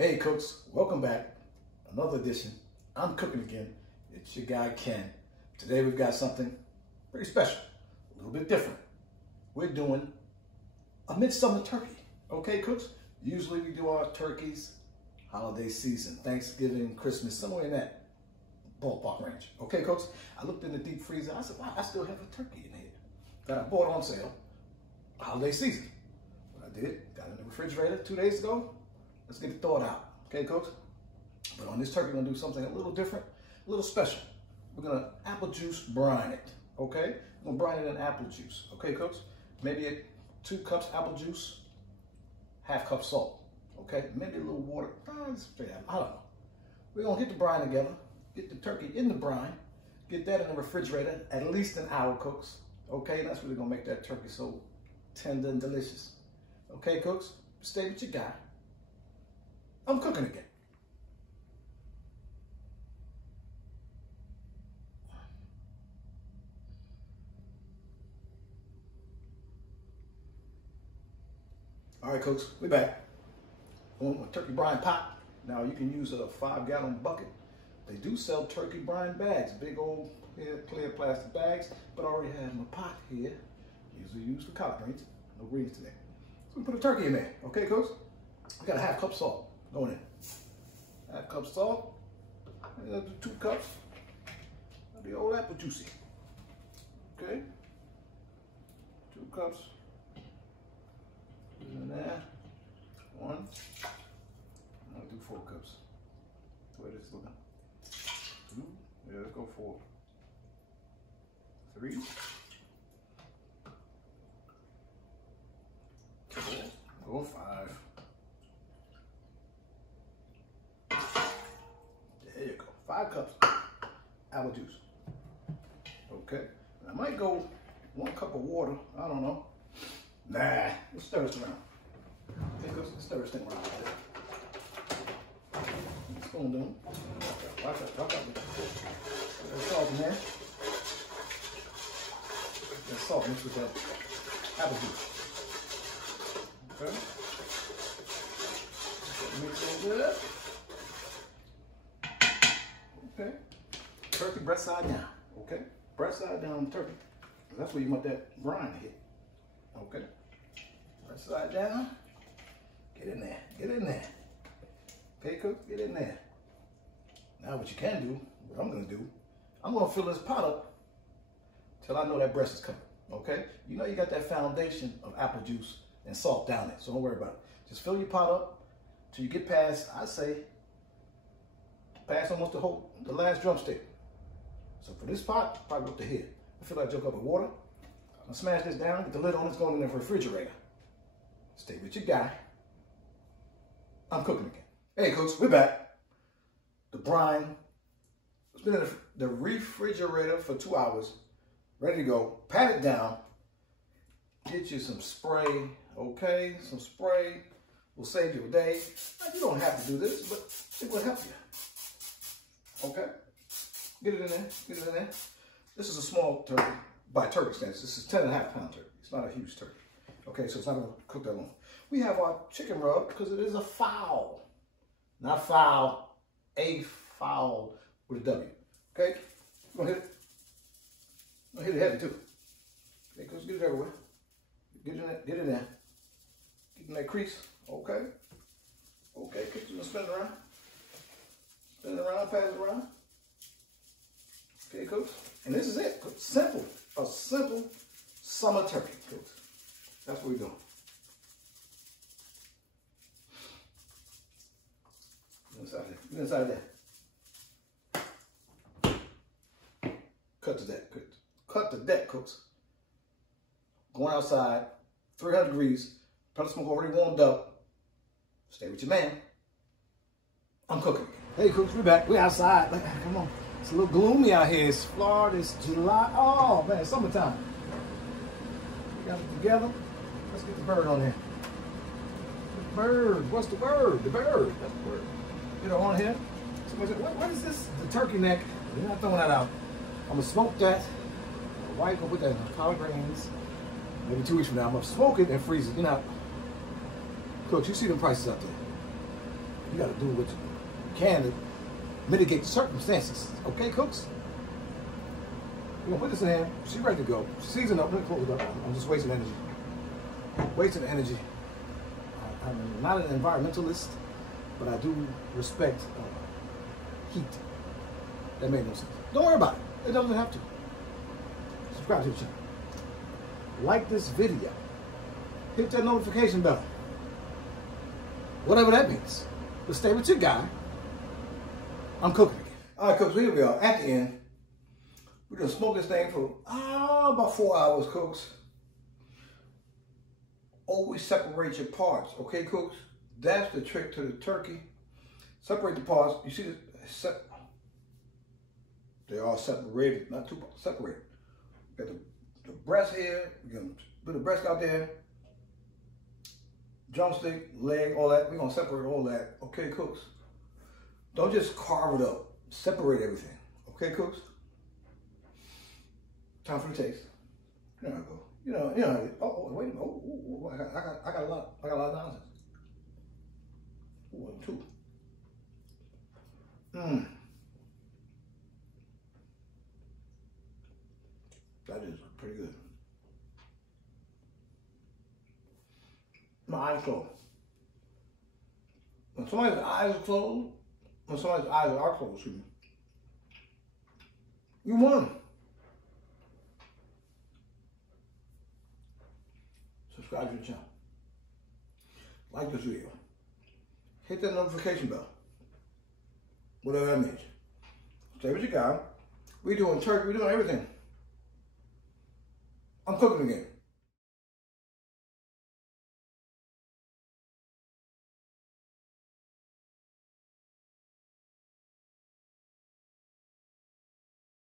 Hey cooks, welcome back. Another edition. I'm cooking again. It's your guy Ken. Today we've got something pretty special, a little bit different. We're doing a midsummer turkey. Okay cooks? Usually we do our turkeys holiday season, Thanksgiving, Christmas, somewhere in that ballpark range. Okay cooks? I looked in the deep freezer. I said, wow, I still have a turkey in here that I bought on sale, holiday season. What I did, got it in the refrigerator 2 days ago. Let's get it thawed out, okay, cooks? But on this turkey, we're gonna do something a little different, a little special. We're gonna apple juice brine it, okay? We're gonna brine it in apple juice, okay, cooks? Maybe 2 cups apple juice, ½ cup salt, okay? Maybe a little water, I don't know. We're gonna get the brine together, get the turkey in the brine, get that in the refrigerator at least an hour, cooks, okay? That's really gonna make that turkey so tender and delicious. Okay, cooks? Stay with your guy. I'm cooking again. All right, cooks, we're back. On a turkey brine pot. Now you can use a 5-gallon bucket. They do sell turkey brine bags, big old clear plastic bags, but I already have my pot here. Usually used for collard greens. No greens today. So we put a turkey in there, okay, cooks? We got a ½ cup salt going in. ½ cup salt, and 2 cups of the old apple juicy. Okay, 2 cups. Put it in there. 1. I'm gonna do 4 cups. The way this is looking. 2. Yeah, let's go 4. 3. 4. Go 5. There you go. 5 cups apple juice. Okay. I might go 1 cup of water. I don't know. Nah. Let's stir this around. Let's stir this thing around. Spoon down. Watch out. There's salt in there. There's salt mixed with that apple juice. Okay. Mix it up. Okay. Turkey breast side down. Okay. Breast side down turkey. That's where you want that brine to hit. Okay. Breast side down. Get in there. Get in there. Okay, cook. Get in there. Now what you can do, what I'm gonna do, I'm gonna fill this pot up till I know that breast is covered. Okay? You know you got that foundation of apple juice and salt down it, so don't worry about it. Just fill your pot up till you get past, I say, past almost the last drumstick. So for this pot, probably up to here. I fill that jug up with water. I'm gonna smash this down with the lid on. It's going in the refrigerator. Stay with your guy. I'm cooking again. Hey cooks, we're back. The brine, it's been in the refrigerator for 2 hours. Ready to go. Pat it down. Get you some spray, okay? Some spray will save you a day. Now, you don't have to do this, but it will help you. Okay? Get it in there. Get it in there. This is a small turkey by turkey standards. This is 10.5-pound turkey. It's not a huge turkey. Okay, so it's not going to cook that long. We have our chicken rub because it is a fowl. Not foul, a fowl with a W. Okay? We're going to hit it. I'm going to hit it heavy too. Okay, let's get it everywhere. Get in there. Get in there. Get in that crease. Okay? Okay, keep it and spin it around. Spin it around, pass it around. Okay, cooks. And this is it. Simple. A simple summer turkey, cooks. That's what we're doing. Get inside there. Get inside there. Cut to that. Cut to that, cooks. Going outside, 300 degrees. Pellet smoke already warmed up. Stay with your man. I'm cooking. Hey, cooks, we're back. We're outside. Come on. It's a little gloomy out here. It's Florida. It's July. Oh, man, summertime. We got it together. Let's get the bird on here. The bird. What's the bird? The bird. That's the bird. Get her on here. Somebody said, what is this? The turkey neck. We're not throwing that out. I'm going to smoke that. Wipe it with that collard greens. Maybe 2 weeks from now, I'm going to smoke it and freeze it. You know, cooks, you see the prices out there. got to do what you can to mitigate the circumstances. Okay, cooks? We're gonna put this in here. She's ready to go. Season up. Let me close it up. I'm just wasting energy. Wasting energy. I'm not an environmentalist, but I do respect heat. That made no sense. Don't worry about it. It doesn't have to. Subscribe to the channel. Like this video. Hit that notification bell. Whatever that means. But stay with your guy. I'm cooking again. All right, cooks, here we are at the end. We're gonna smoke this thing for about 4 hours, cooks. Always separate your parts, okay, cooks? That's the trick to the turkey. Separate the parts. You see this? They're all separated, not too separated. Got the breast here. We're gonna put the breast out there. Drumstick, leg, all that. We're gonna separate all that, okay, cooks? Don't just carve it up. Separate everything, okay, cooks? Time for the taste. There I go. You know. Oh, wait a minute. Oh, I got a lot of nonsense. 1, 2. That is pretty good. My eyes closed. When somebody's eyes are closed, when somebody's eyes are closed, excuse me, you won. Subscribe to the channel. Like this video. Hit that notification bell. Whatever that means. Stay with your guy. We're doing turkey. We're doing everything. I'm cooking again.